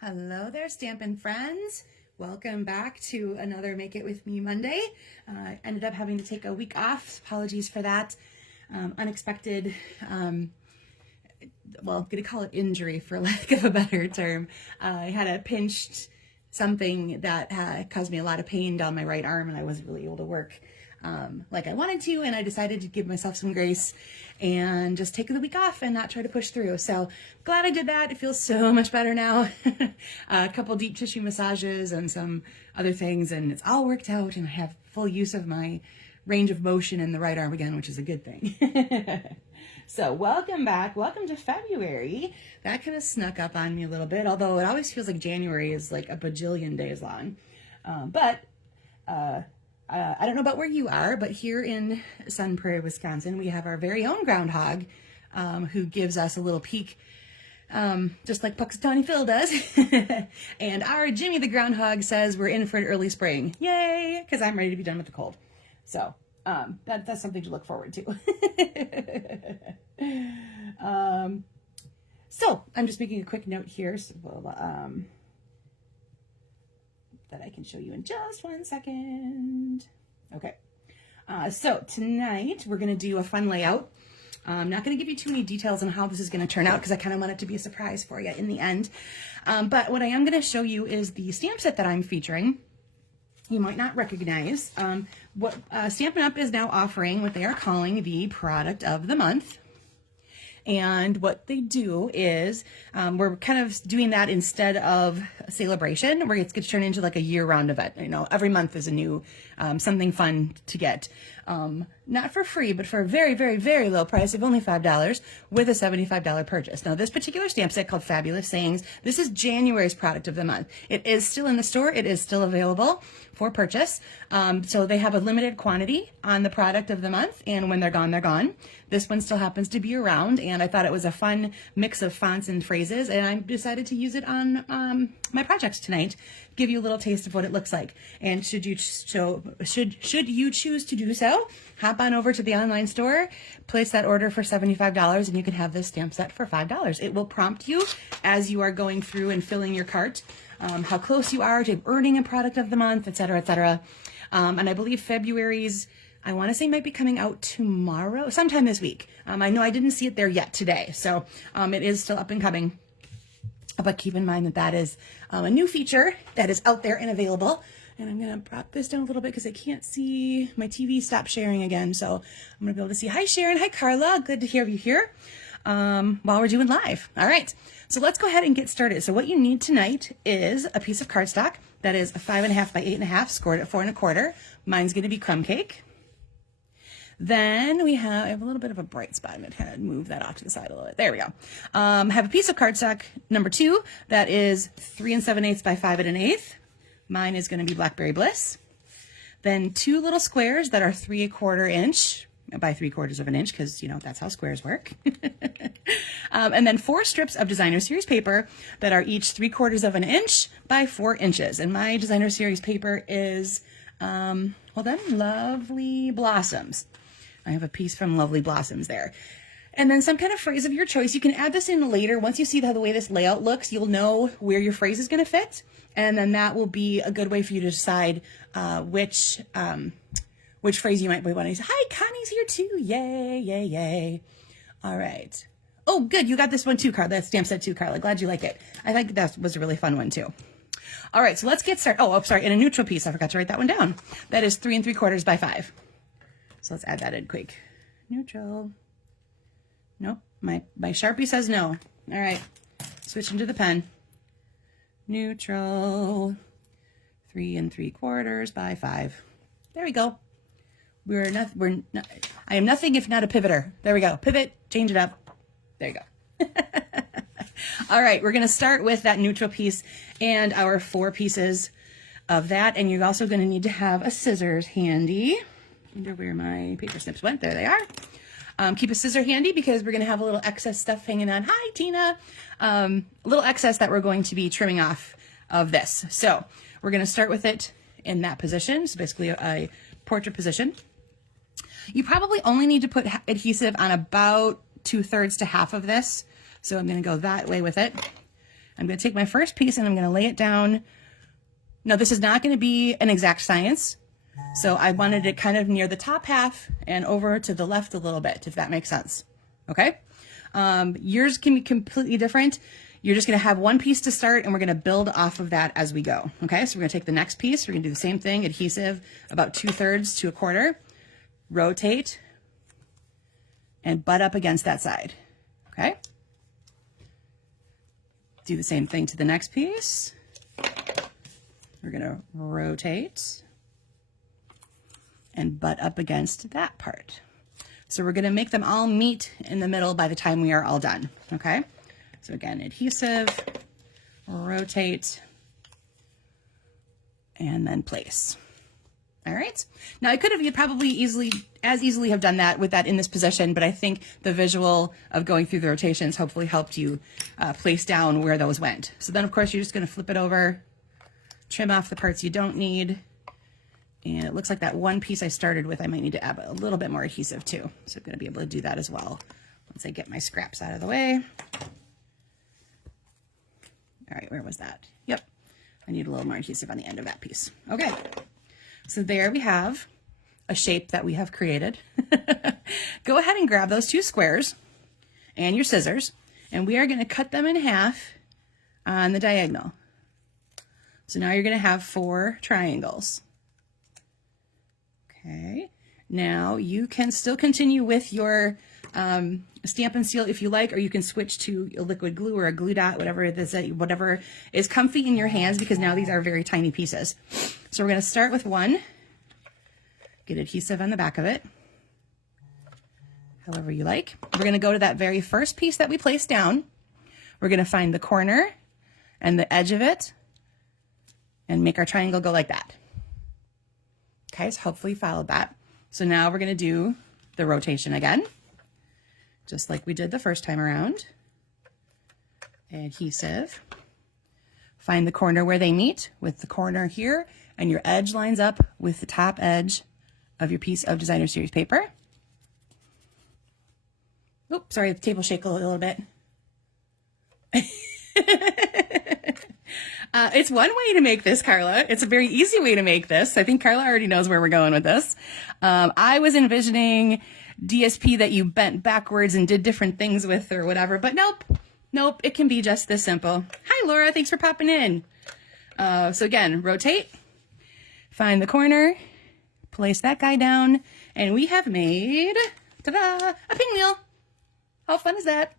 Hello there, Stampin' friends. Welcome back to another Make It With Me Monday. Ended up having to take a week off. Apologies for that. Unexpected, well, I'm going to call it injury for lack of a better term. I had a pinched something that caused me a lot of pain down my right arm, and I wasn't really able to work like I wanted to, and I decided to give myself some grace and just take the week off and not try to push through. So glad I did that. It feels so much better now. A couple deep tissue massages and some other things, and it's all worked out, and I have full use of my range of motion in the right arm again, which is a good thing. So welcome back. Welcome to February. That kind of snuck up on me a little bit, although it always feels like January is like a bajillion days long. I don't know about where you are, but here in Sun Prairie, Wisconsin, we have our very own groundhog who gives us a little peek, just like Puxatawny Phil does. And our Jimmy the groundhog says we're in for an early spring. Yay! Because I'm ready to be done with the cold. So that's something to look forward to. So I'm just making a quick note here that I can show you in just 1 second. Okay. So tonight we're going to do a fun layout. I'm not going to give you too many details on how this is going to turn out because I kind of want it to be a surprise for you in the end. But what I am going to show you is the stamp set that I'm featuring. You might not recognize what Stampin' Up! Is now offering what they are calling the product of the month. And what they do is we're kind of doing that instead of a celebration where it's going to turn into like a year-round event. You know, every month is a new something fun to get. Not for free, but for a very, very, very low price of only $5 with a $75 purchase. Now, this particular stamp set called Fabulous Sayings, this is January's product of the month. It is still in the store. It is still available for purchase. So they have a limited quantity on the product of the month, and when they're gone, they're gone. This one still happens to be around, and I thought it was a fun mix of fonts and phrases, and I decided to use it on my projects tonight. Give you a little taste of what it looks like. And should you choose to do so, hop on over to the online store, place that order for $75, and you can have this stamp set for $5. It will prompt you as you are going through and filling your cart, how close you are to earning a product of the month, etc., etc. And I believe February's, I want to say, might be coming out tomorrow, sometime this week. I know I didn't see it there yet today, so it is still up and coming. But keep in mind that that is a new feature that is out there and available. And I'm going to prop this down a little bit because I can't see. My TV stopped sharing again, so I'm going to be able to see. Hi, Sharon. Hi, Carla. Good to have you here while we're doing live. All right, so let's go ahead and get started. So what you need tonight is a piece of cardstock that is a 5.5 by 8.5, scored at 4 1/4. Mine's going to be crumb cake. Then I have a little bit of a bright spot. I'm going to kind of move that off to the side a little bit. There we go. Have a piece of cardstock number 2 that is 3 7/8 by 5 1/8. Mine is going to be Blackberry Bliss. Then 2 little squares that are 3/4 inch by 3/4 of an inch, because, you know, that's how squares work. And then 4 strips of Designer Series paper that are each 3/4 of an inch by 4 inches. And my Designer Series paper is, Lovely Blossoms. I have a piece from Lovely Blossoms there. And then some kind of phrase of your choice. You can add this in later. Once you see the way this layout looks, you'll know where your phrase is going to fit. And then that will be a good way for you to decide which phrase you might be wanting to say. Hi, Connie's here too. Yay, yay, yay. All right. Oh, good. You got this one too, Carla. That stamp set too, Carla. Glad you like it. I think that was a really fun one too. All right, so let's get started. Oh, sorry. And a neutral piece. I forgot to write that one down. That is 3 3/4 by 5. So let's add that in quick. Neutral. Nope. My Sharpie says no. All right. Switching to the pen. Neutral. 3 3/4 by 5. There we go. I am nothing if not a pivoter. There we go. Pivot. Change it up. There you go. All right. We're going to start with that neutral piece and our 4 pieces of that. And you're also going to need to have a scissors handy. I wonder where my paper snips went. There they are. Keep a scissor handy because we're going to have a little excess stuff hanging on. Hi, Tina. A little excess that we're going to be trimming off of this. So we're going to start with it in that position. So basically a portrait position. You probably only need to put adhesive on about 2/3 to half of this. So I'm going to go that way with it. I'm going to take my first piece and I'm going to lay it down. Now, this is not going to be an exact science. So I wanted it kind of near the top half and over to the left a little bit, if that makes sense. Okay. Yours can be completely different. You're just going to have one piece to start and we're going to build off of that as we go. Okay. So we're going to take the next piece. We're going to do the same thing, adhesive about 2/3 to 1/4, rotate and butt up against that side. Okay. Do the same thing to the next piece. We're going to rotate and butt up against that part. So we're going to make them all meet in the middle by the time we are all done. Okay. So again, adhesive, rotate, and then place. All right. Now I could have probably easily have done that with that in this position, but I think the visual of going through the rotations hopefully helped you place down where those went. So then of course you're just going to flip it over, trim off the parts you don't need. And it looks like that one piece I started with, I might need to add a little bit more adhesive too. So I'm going to be able to do that as well once I get my scraps out of the way. All right, where was that? Yep, I need a little more adhesive on the end of that piece. Okay, so there we have a shape that we have created. Go ahead and grab those 2 squares and your scissors, and we are going to cut them in half on the diagonal. So now you're going to have 4 triangles. Okay, now you can still continue with your Stampin' Seal if you like, or you can switch to a liquid glue or a glue dot, whatever it is, whatever is comfy in your hands, because now these are very tiny pieces. So we're going to start with one, get adhesive on the back of it, however you like. We're going to go to that very first piece that we placed down. We're going to find the corner and the edge of it and make our triangle go like that. Okay, so hopefully you followed that. So now we're going to do the rotation again, just like we did the first time around. Adhesive. Find the corner where they meet with the corner here, and your edge lines up with the top edge of your piece of designer series paper. Oops, sorry, the table shake a little bit. It's one way to make this, Carla. It's a very easy way to make this. I think Carla already knows where we're going with this. I was envisioning DSP that you bent backwards and did different things with or whatever, but nope, it can be just this simple. Hi, Laura, thanks for popping in. So again, rotate, find the corner, place that guy down, and we have made, ta-da, a pinwheel. How fun is that?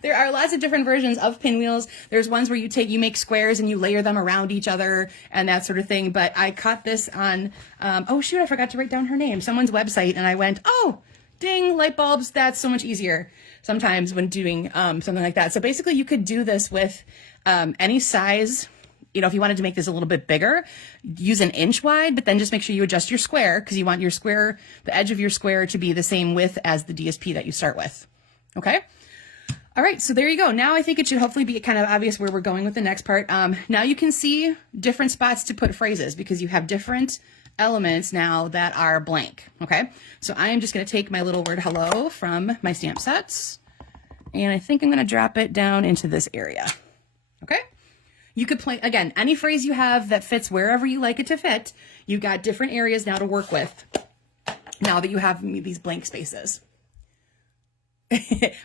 There are lots of different versions of pinwheels. There's ones where you make squares and you layer them around each other and that sort of thing. But I caught this on, oh shoot, I forgot to write down her name, someone's website. And I went, oh, ding, light bulbs. That's so much easier sometimes when doing something like that. So basically you could do this with any size. You know, if you wanted to make this a little bit bigger, use an inch wide, but then just make sure you adjust your square, because you want your square, the edge of your square, to be the same width as the DSP that you start with. Okay. All right, so there you go. Now I think it should hopefully be kind of obvious where we're going with the next part. Now you can see different spots to put phrases, because you have different elements now that are blank, okay? So I am just gonna take my little word hello from my stamp sets, and I think I'm gonna drop it down into this area, okay? You could play, again, any phrase you have that fits wherever you like it to fit. You've got different areas now to work with now that you have these blank spaces.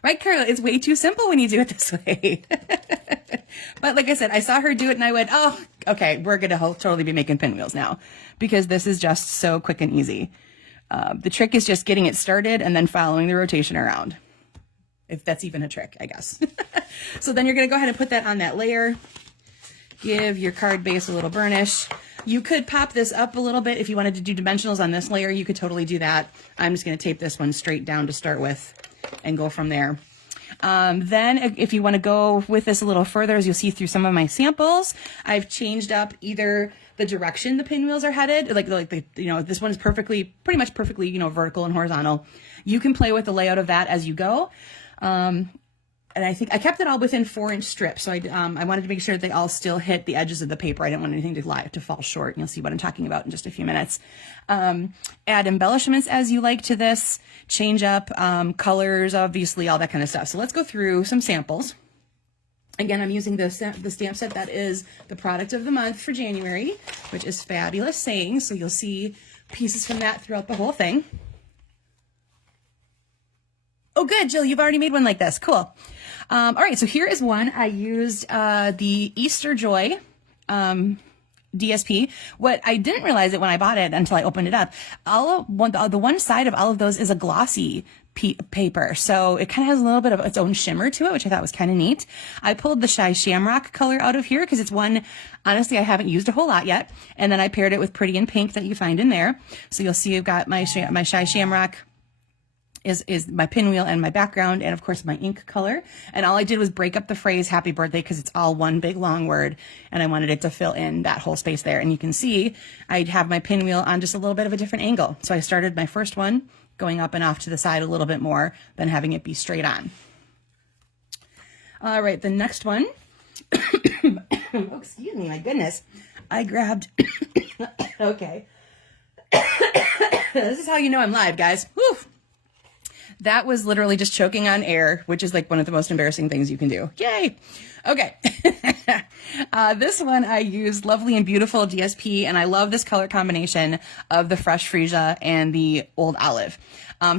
Right, Carla? It's way too simple when you do it this way. But like I said, I saw her do it and I went, oh, okay, we're going to totally be making pinwheels now, because this is just so quick and easy. The trick is just getting it started and then following the rotation around, if that's even a trick, I guess. So then you're going to go ahead and put that on that layer. Give your card base a little burnish. You could pop this up a little bit if you wanted to do dimensionals on this layer. You could totally do that. I'm just going to tape this one straight down to start with and go from there. Then if you want to go with this a little further, as you'll see through some of my samples, I've changed up either the direction the pinwheels are headed, like the, you know, this one is pretty much perfectly, you know, vertical and horizontal. You can play with the layout of that as you go. And I think I kept it all within 4-inch strips. So I wanted to make sure that they all still hit the edges of the paper. I didn't want anything to fall short. And you'll see what I'm talking about in just a few minutes. Add embellishments as you like to this. Change up colors, obviously, all that kind of stuff. So let's go through some samples. Again, I'm using the stamp set that is the product of the month for January, which is Fabulous Sayings. So you'll see pieces from that throughout the whole thing. Oh, good, Jill, you've already made one like this. Cool. All right, so here is one. I used the Easter Joy DSP. What I didn't realize it when I bought it until I opened it up, the one side of all of those is a glossy paper. So it kind of has a little bit of its own shimmer to it, which I thought was kind of neat. I pulled the Shy Shamrock color out of here because it's one, honestly, I haven't used a whole lot yet. And then I paired it with Pretty in Pink that you find in there. So you'll see I've got my Shy Shamrock is my pinwheel and my background, and of course my ink color. And all I did was break up the phrase happy birthday because it's all one big long word, and I wanted it to fill in that whole space there. And you can see I'd have my pinwheel on just a little bit of a different angle. So I started my first one going up and off to the side a little bit more than having it be straight on. All right, the next one. Oh, excuse me, my goodness. I grabbed, okay. This is how you know I'm live, guys. Whew. That was literally just choking on air, which is like one of the most embarrassing things you can do. Yay. Okay. This one I used Lovely and Beautiful DSP, and I love this color combination of the Fresh Freesia and the Old Olive.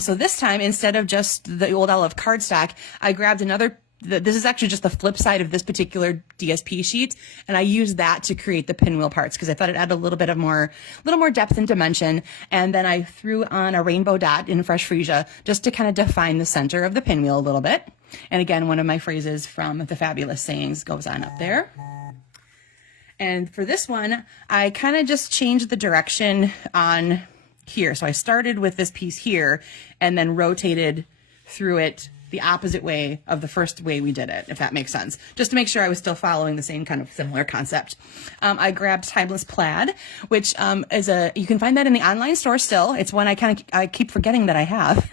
So this time, instead of just the Old Olive cardstock, I grabbed another. This is actually just the flip side of this particular DSP sheet, and I used that to create the pinwheel parts because I thought it added a little more depth and dimension. And then I threw on a rainbow dot in Fresh Freesia just to kind of define the center of the pinwheel a little bit. And again, one of my phrases from the Fabulous Sayings goes on up there. And for this one, I kind of just changed the direction on here. So I started with this piece here and then rotated through it the opposite way of the first way we did it, if that makes sense, just to make sure I was still following the same kind of similar concept. I grabbed Timeless Plaid, which you can find that in the online store still. It's one I keep forgetting that I have.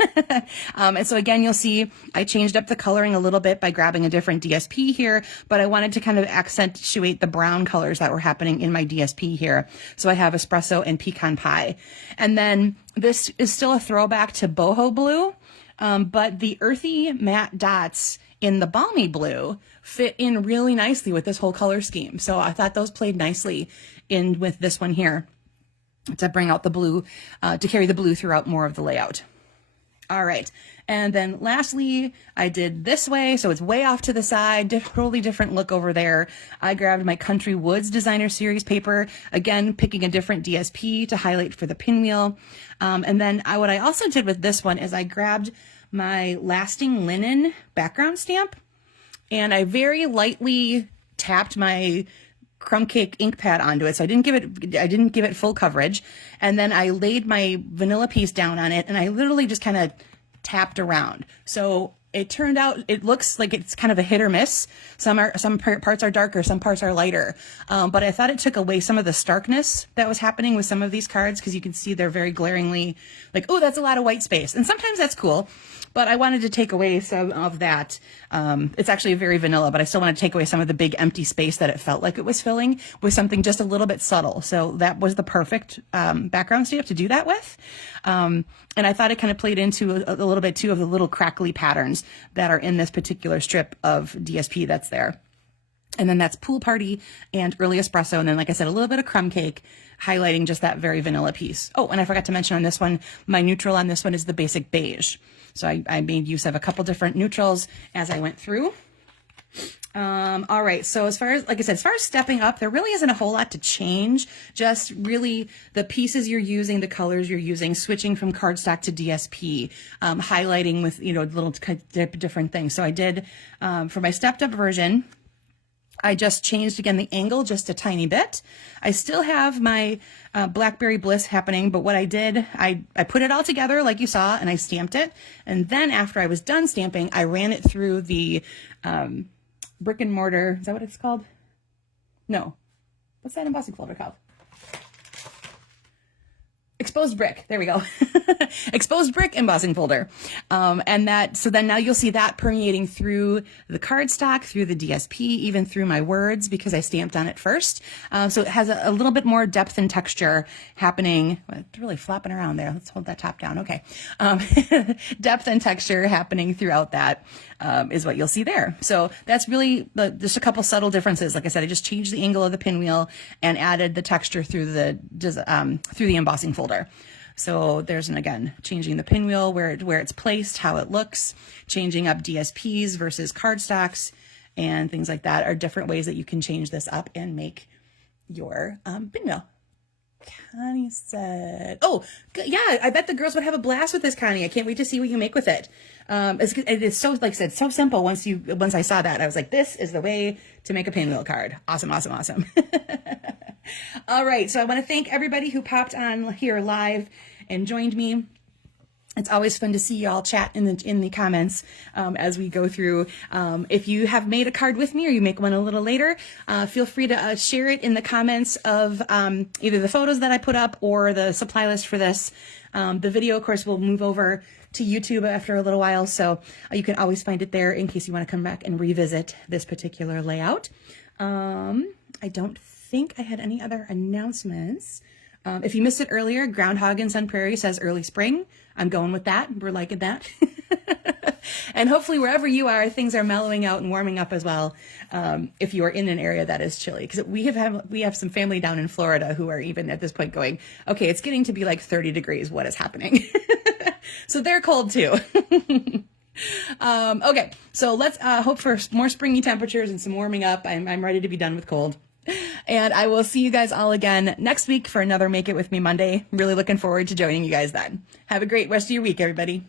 And so again, you'll see I changed up the coloring a little bit by grabbing a different DSP here, but I wanted to kind of accentuate the brown colors that were happening in my DSP here. So I have Espresso and Pecan Pie. And then this is still a throwback to Boho Blue. But the earthy matte dots in the balmy blue fit in really nicely with this whole color scheme. So I thought those played nicely in with this one here to bring out the blue, to carry the blue throughout more of the layout. All right. And then lastly, I did this way. So it's way off to the side, totally different look over there. I grabbed my Country Woods Designer Series paper, again, picking a different DSP to highlight for the pinwheel. And then what I also did with this one is I grabbed my Lasting Linen background stamp and I very lightly tapped my crumb cake ink pad onto it. So I didn't give it full coverage. And then I laid my vanilla piece down on it and I literally just kind of tapped around. So it turned out, it looks like it's kind of a hit or miss. Some parts are darker, some parts are lighter. But I thought it took away some of the starkness that was happening with some of these cards because you can see they're very glaringly like, oh, that's a lot of white space. And sometimes that's cool. But I wanted to take away some of that. It's actually very vanilla, but I still want to take away some of the big empty space that it felt like it was filling with something just a little bit subtle. So that was the perfect background stamp to do that with. And I thought it kind of played into a little bit too of the little crackly patterns that are in this particular strip of DSP that's there. And then that's Pool Party and Early Espresso. And then, like I said, a little bit of Crumb Cake, highlighting just that very vanilla piece. Oh, and I forgot to mention on this one, my neutral on this one is the basic beige. So I made use of a couple different neutrals as I went through. All right. So as far as, like I said, as far as stepping up, there really isn't a whole lot to change. Just really the pieces you're using, the colors you're using, switching from cardstock to DSP, highlighting with, little different things. So I did, for my stepped up version, I just changed, again, the angle just a tiny bit. I still have my Blackberry Bliss happening, but what I did, I put it all together like you saw, and I stamped it. And then after I was done stamping, I ran it through the brick and mortar. Is that what it's called? No. What's that embossing folder called? exposed brick. There we go. Exposed brick embossing folder. So then now you'll see that permeating through the cardstock, through the DSP, even through my words, because I stamped on it first. So it has a little bit more depth and texture happening. It's really flopping around there. Let's hold that top down. Okay. Depth and texture happening throughout that, is what you'll see there. So that's really just a couple subtle differences. Like I said, I just changed the angle of the pinwheel and added the texture through the embossing folder. So there's, and again, changing the pinwheel, where it's placed, how it looks, changing up DSPs versus cardstocks, and things like that are different ways that you can change this up and make your pinwheel. Connie said, oh, yeah, I bet the girls would have a blast with this, Connie. I can't wait to see what you make with it. It is so, like I said, so simple. Once I saw that, I was like, this is the way to make a pinwheel card. Awesome, awesome, awesome. All right, so I want to thank everybody who popped on here live and joined me. It's always fun to see y'all chat in the comments as we go through. If you have made a card with me or you make one a little later, feel free to share it in the comments of either the photos that I put up or the supply list for this. The video, of course, will move over to YouTube after a little while, so you can always find it there in case you want to come back and revisit this particular layout. I don't think I had any other announcements. If you missed it earlier, Groundhog in Sun Prairie says early spring. I'm going with that. We're liking that. And hopefully wherever you are, things are mellowing out and warming up as well. If you are in an area that is chilly, because we have some family down in Florida who are even at this point going, okay, it's getting to be like 30 degrees. What is happening? So they're cold too. Okay, so let's hope for more springy temperatures and some warming up. I'm ready to be done with cold. And I will see you guys all again next week for another Make It With Me Monday. Really looking forward to joining you guys then. Have a great rest of your week, everybody.